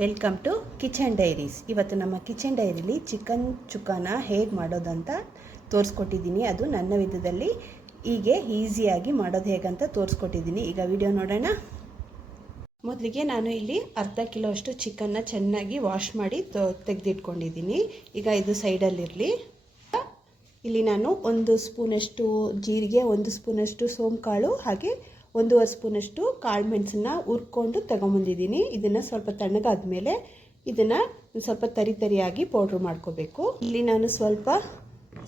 Welcome to kitchen diaries. ಇವತ್ತು ನಮ್ಮ kitchen ಡೈರಿಲಿ chicken ಚುಕ್ಕಾನ ಹೇಗೆ ಮಾಡೋದಂತ ತೋರಿಸ್ಕೊಟ್ಟಿದ್ದೀನಿ. ಅದು ನನ್ನ ವಿಧದಲ್ಲಿ ಹೀಗೆ ಈಸಿಯಾಗಿ ಮಾಡೋದು ಹೇಗಂತ ತೋರಿಸ್ಕೊಟ್ಟಿದ್ದೀನಿ. ಈಗ ವಿಡಿಯೋ ನೋಡೋಣ. ಮೊದಲಿಗೆ ನಾನು ಇಲ್ಲಿ ಅರ್ಧ ಕಿಲೋ ಅಷ್ಟು ಚಿಕನ್ನ ಚೆನ್ನಾಗಿ ವಾಶ್ ಮಾಡಿ ತೆಗೆದಿಟ್ಕೊಂಡಿದ್ದೀನಿ. ಈಗ ಇದು ಸೈಡಲ್ಲಿರಲಿ. ಇಲ್ಲಿ ನಾನು 1 ಸ್ಪೂನಷ್ಟು ಜೀರಿಗೆ, 1 ಸ್ಪೂನಷ್ಟು ಸೋಂಕಾಳು, ಹಾಗೆ 1.5 ಸ್ಪೂನಷ್ಟು ಕಾಳು ಮೆಣಸನ್ನ ಹುರ್ಕೊಂಡು ತಗೊಂಬಂದಿದ್ದೀನಿ. ಇದನ್ನು ಸ್ವಲ್ಪ ತಣ್ಣಗಾದ್ಮೇಲೆ ಇದನ್ನು ಸ್ವಲ್ಪ ತರಿಯಾಗಿ ಪೌಡ್ರ್ ಮಾಡ್ಕೋಬೇಕು. ಇಲ್ಲಿ ನಾನು ಸ್ವಲ್ಪ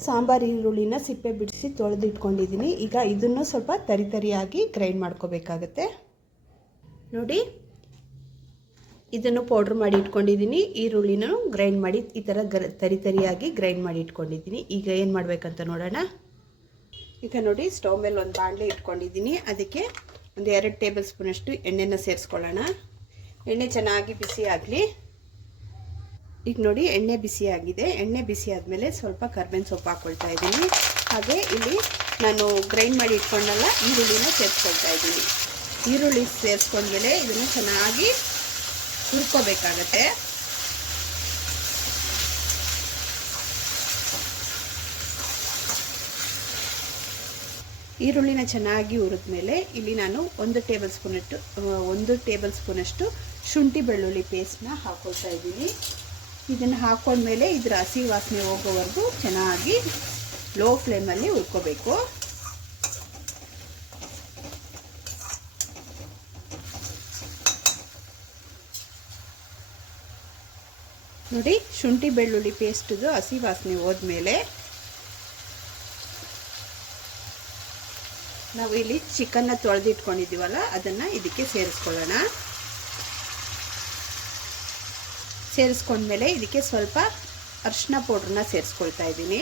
ಸಾಂಬಾರು ಈರುಳ್ಳಿನ ಸಿಪ್ಪೆ ಬಿಡಿಸಿ ತೊಳೆದಿಟ್ಕೊಂಡಿದ್ದೀನಿ. ಈಗ ಇದನ್ನು ಸ್ವಲ್ಪ ತರಿಯಾಗಿ ಗ್ರೈಂಡ್ ಮಾಡ್ಕೋಬೇಕಾಗತ್ತೆ. ನೋಡಿ, ಇದನ್ನು ಪೌಡ್ರ್ ಮಾಡಿ ಇಟ್ಕೊಂಡಿದ್ದೀನಿ. ಈರುಳ್ಳಿನ ಗ್ರೈಂಡ್ ಮಾಡಿ ಈ ಥರ ತರಿಯಾಗಿ ಗ್ರೈಂಡ್ ಮಾಡಿ ಇಟ್ಕೊಂಡಿದ್ದೀನಿ. ಈಗ ಏನು ಮಾಡಬೇಕಂತ ನೋಡೋಣ. ಈಗ ನೋಡಿ, ಸ್ಟವ್ ಮೇಲೆ ಒಂದು ಬಾಣಲೆ ಇಟ್ಕೊಂಡಿದ್ದೀನಿ. ಅದಕ್ಕೆ ಒಂದು 2 ಟೇಬಲ್ ಸ್ಪೂನಷ್ಟು ಎಣ್ಣೆನ ಸೇರಿಸ್ಕೊಳ್ಳೋಣ. ಎಣ್ಣೆ ಚೆನ್ನಾಗಿ ಬಿಸಿ ಆಗಲಿ. ಈಗ ನೋಡಿ, ಎಣ್ಣೆ ಬಿಸಿ ಆಗಿದೆ. ಎಣ್ಣೆ ಬಿಸಿ ಆದಮೇಲೆ ಸ್ವಲ್ಪ ಕರ್ಬೇವಿನ ಸೊಪ್ಪು ಹಾಕ್ಕೊಳ್ತಾ ಇದ್ದೀನಿ. ಹಾಗೆ ಇಲ್ಲಿ ನಾನು ಗ್ರೈಂಡ್ ಮಾಡಿ ಇಟ್ಕೊಂಡಲ್ಲ ಈರುಳ್ಳಿನ ಸೇರಿಸ್ಕೊಳ್ತಾ ಇದ್ದೀನಿ. ಈರುಳ್ಳಿ ಸೇರಿಸ್ಕೊಂಡ್ಮೇಲೆ ಇದನ್ನು ಚೆನ್ನಾಗಿ ಹುರ್ಕೋಬೇಕಾಗತ್ತೆ. ಈರುಳ್ಳಿನ ಚೆನ್ನಾಗಿ ಹುರಿದ್ಮೇಲೆ ಇಲ್ಲಿ ನಾನು 1 ಟೇಬಲ್ ಸ್ಪೂನಷ್ಟು ಶುಂಠಿ ಬೆಳ್ಳುಳ್ಳಿ ಪೇಸ್ಟ್ನ ಹಾಕ್ಕೊಳ್ತಾ ಇದ್ದೀನಿ. ಇದನ್ನು ಹಾಕ್ಕೊಂಡ್ಮೇಲೆ ಇದರ ಹಸಿ ವಾಸನೆ ಹೋಗೋವರೆಗೂ ಚೆನ್ನಾಗಿ ಲೋ ಫ್ಲೇಮಲ್ಲಿ ಹುರ್ಕೋಬೇಕು. ನೋಡಿ, ಶುಂಠಿ ಬೆಳ್ಳುಳ್ಳಿ ಪೇಸ್ಟ್ದು ಹಸಿ ವಾಸನೆ ಹೋದ್ಮೇಲೆ ನಾವು ಇಲ್ಲಿ ಚಿಕನ್ನ ತೊಳೆದಿಟ್ಕೊಂಡಿದ್ದೀವಲ್ಲ ಅದನ್ನು ಇದಕ್ಕೆ ಸೇರಿಸ್ಕೊಳ್ಳೋಣ. ಸೇರಿಸ್ಕೊಂಡ್ಮೇಲೆ ಇದಕ್ಕೆ ಸ್ವಲ್ಪ ಅರಿಶಿನ ಪೌಡ್ರನ್ನ ಸೇರಿಸ್ಕೊಳ್ತಾ ಇದ್ದೀನಿ.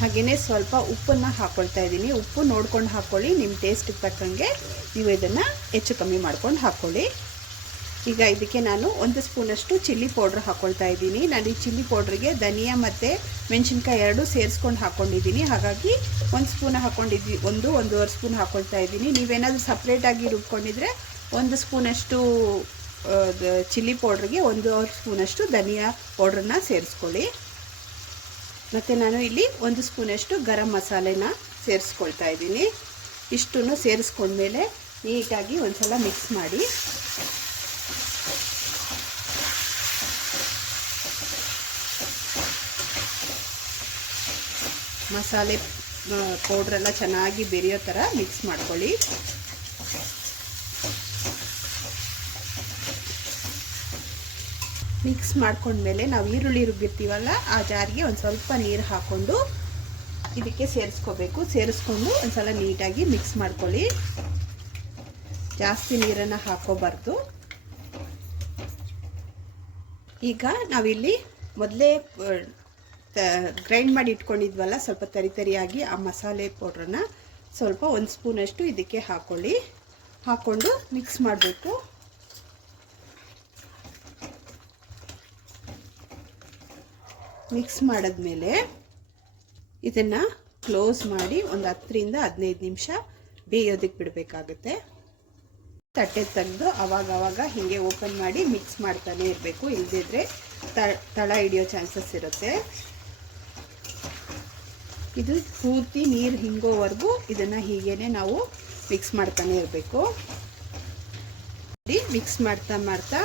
ಹಾಗೆಯೇ ಸ್ವಲ್ಪ ಉಪ್ಪನ್ನು ಹಾಕ್ಕೊಳ್ತಾ ಇದ್ದೀನಿ. ಉಪ್ಪು ನೋಡ್ಕೊಂಡು ಹಾಕ್ಕೊಳ್ಳಿ, ನಿಮ್ಮ ಟೇಸ್ಟಿಗೆ ತಕ್ಕಂಗೆ ನೀವು ಇದನ್ನು ಹೆಚ್ಚು ಕಮ್ಮಿ ಮಾಡ್ಕೊಂಡು ಹಾಕ್ಕೊಳ್ಳಿ. ಈಗ ಇದಕ್ಕೆ ನಾನು 1 ಸ್ಪೂನಷ್ಟು ಚಿಲ್ಲಿ ಪೌಡ್ರ್ ಹಾಕ್ಕೊಳ್ತಾ ಇದ್ದೀನಿ. ನಾನು ಈ ಚಿಲ್ಲಿ ಪೌಡ್ರಿಗೆ ಧನಿಯಾ ಮತ್ತು ಮೆಣಸಿನ್ಕಾಯಿ 2 ಸೇರಿಸ್ಕೊಂಡು ಹಾಕ್ಕೊಂಡಿದ್ದೀನಿ. ಹಾಗಾಗಿ 1 ಸ್ಪೂನ್ ಹಾಕ್ಕೊಂಡಿದ್ವಿ, 1.5 ಸ್ಪೂನ್ ಹಾಕ್ಕೊಳ್ತಾ ಇದ್ದೀನಿ. ನೀವೇನಾದರೂ ಸಪ್ರೇಟಾಗಿ ರುಬ್ಕೊಂಡಿದ್ರೆ 1 ಸ್ಪೂನಷ್ಟು ಚಿಲ್ಲಿ ಪೌಡ್ರಿಗೆ 1.5 ಸ್ಪೂನಷ್ಟು ಧನಿಯಾ ಪೌಡ್ರನ್ನ ಸೇರಿಸ್ಕೊಳ್ಳಿ. ಮತ್ತು ನಾನು ಇಲ್ಲಿ 1 ಸ್ಪೂನಷ್ಟು ಗರಂ ಮಸಾಲೆನ ಸೇರಿಸ್ಕೊಳ್ತಾ ಇದ್ದೀನಿ. ಇಷ್ಟನ್ನು ಸೇರಿಸ್ಕೊಂಡ್ಮೇಲೆ ನೀಟಾಗಿ ಒಂದು ಸಲ ಮಿಕ್ಸ್ ಮಾಡಿ. ಮಸಾಲೆ ಪೌಡ್ರೆಲ್ಲ ಚೆನ್ನಾಗಿ ಬೆರೆಯೋ ಥರ ಮಿಕ್ಸ್ ಮಾಡ್ಕೊಳ್ಳಿ. ಮಿಕ್ಸ್ ಮಾಡ್ಕೊಂಡ್ಮೇಲೆ ನಾವು ಈರುಳ್ಳಿ ರುಬ್ಬಿರ್ತೀವಲ್ಲ ಆ ಜಾರಿಗೆ ಒಂದು ಸ್ವಲ್ಪ ನೀರು ಹಾಕ್ಕೊಂಡು ಇದಕ್ಕೆ ಸೇರಿಸ್ಕೋಬೇಕು. ಸೇರಿಸ್ಕೊಂಡು ಒಂದು ಸಲ ನೀಟಾಗಿ ಮಿಕ್ಸ್ ಮಾಡ್ಕೊಳ್ಳಿ. ಜಾಸ್ತಿ ನೀರನ್ನು ಹಾಕೋಬಾರ್ದು. ಈಗ ನಾವಿಲ್ಲಿ ಮೊದಲೇ ಗ್ರೈಂಡ್ ಮಾಡಿ ಇಟ್ಕೊಂಡಿದ್ವಲ್ಲ ಸ್ವಲ್ಪ ತರಿಯಾಗಿ ಆ ಮಸಾಲೆ ಪೌಡ್ರನ್ನ ಸ್ವಲ್ಪ 1 ಸ್ಪೂನಷ್ಟು ಇದಕ್ಕೆ ಹಾಕ್ಕೊಳ್ಳಿ. ಹಾಕ್ಕೊಂಡು ಮಿಕ್ಸ್ ಮಾಡಬೇಕು. ಮಿಕ್ಸ್ ಮಾಡಿದ್ಮೇಲೆ ಇದನ್ನು ಕ್ಲೋಸ್ ಮಾಡಿ ಒಂದು 10ರಿಂದ 15 ನಿಮಿಷ ಬೇಯೋದಕ್ಕೆ ಬಿಡಬೇಕಾಗುತ್ತೆ. ತಟ್ಟೆ ತೆಗೆದು ಅವಾಗವಾಗ ಹೀಗೆ ಓಪನ್ ಮಾಡಿ ಮಿಕ್ಸ್ ಮಾಡ್ತಾನೆ ಇರಬೇಕು. ಇಲ್ಲದಿದ್ದರೆ ತಳ ಹಿಡಿಯೋ ಚಾನ್ಸಸ್ ಇರುತ್ತೆ. ಇದು ಪೂರ್ತಿ ನೀರು ಹಿಂಗೋವರೆಗೂ ಇದನ್ನು ಹೀಗೇ ನಾವು ಮಿಕ್ಸ್ ಮಾಡ್ತಾನೆ ಇರಬೇಕು. ಮಿಕ್ಸ್ ಮಾಡ್ತಾ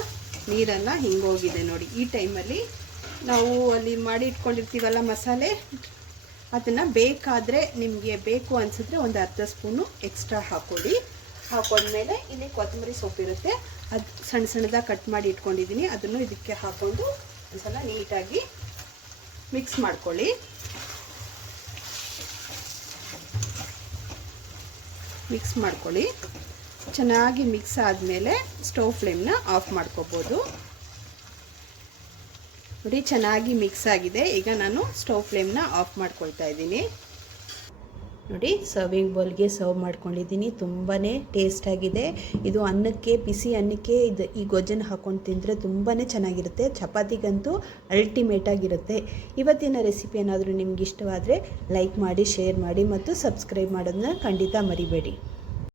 ನೀರೆಲ್ಲ ಹಿಂಗೋಗಿದೆ ನೋಡಿ. ಈ ಟೈಮಲ್ಲಿ ನಾವು ಅಲ್ಲಿ ಮಾಡಿ ಇಟ್ಕೊಂಡಿರ್ತೀವಲ್ಲ ಮಸಾಲೆ, ಅದನ್ನು ಬೇಕಾದರೆ ನಿಮಗೆ ಬೇಕು ಅನಿಸಿದ್ರೆ ಒಂದು ಅರ್ಧ ಸ್ಪೂನು ಎಕ್ಸ್ಟ್ರಾ ಹಾಕ್ಕೊಳ್ಳಿ. ಹಾಕೊಂಡ್ಮೇಲೆ ಇಲ್ಲಿ ಕೊತ್ತಂಬರಿ ಸೊಪ್ಪಿರುತ್ತೆ, ಅದು ಸಣ್ಣದಾಗಿ ಕಟ್ ಮಾಡಿ ಇಟ್ಕೊಂಡಿದ್ದೀನಿ. ಅದನ್ನು ಇದಕ್ಕೆ ಹಾಕ್ಕೊಂಡು ಒಂದ್ಸಲ ನೀಟಾಗಿ ಮಿಕ್ಸ್ ಮಾಡ್ಕೊಳ್ಳಿ. ಚೆನ್ನಾಗಿ ಮಿಕ್ಸ್ ಆದಮೇಲೆ ಸ್ಟವ್ ಫ್ಲೇಮ್ನ ಆಫ್ ಮಾಡ್ಕೋಬೋದು. ನೋಡಿ, ಚೆನ್ನಾಗಿ ಮಿಕ್ಸ್ ಆಗಿದೆ. ಈಗ ನಾನು ಸ್ಟವ್ ಫ್ಲೇಮ್ನ ಆಫ್ ಮಾಡ್ಕೊಳ್ತಾ ಇದ್ದೀನಿ. ನೋಡಿ, ಸರ್ವಿಂಗ್ ಬೌಲ್ಗೆ ಸರ್ವ್ ಮಾಡ್ಕೊಂಡಿದ್ದೀನಿ. ತುಂಬಾ ಟೇಸ್ಟಾಗಿದೆ. ಇದು ಅನ್ನಕ್ಕೆ, ಬಿಸಿ ಅನ್ನಕ್ಕೆ ಈ ಗೊಜ್ಜನ್ನು ಹಾಕ್ಕೊಂಡು ತಿಂದರೆ ತುಂಬಾ ಚೆನ್ನಾಗಿರುತ್ತೆ. ಚಪಾತಿಗಂತೂ ಅಲ್ಟಿಮೇಟಾಗಿರುತ್ತೆ. ಇವತ್ತಿನ ರೆಸಿಪಿ ಏನಾದರೂ ನಿಮ್ಗೆ ಇಷ್ಟವಾದರೆ ಲೈಕ್ ಮಾಡಿ, ಶೇರ್ ಮಾಡಿ ಮತ್ತು ಸಬ್ಸ್ಕ್ರೈಬ್ ಮಾಡೋದನ್ನ ಖಂಡಿತ ಮರಿಬೇಡಿ.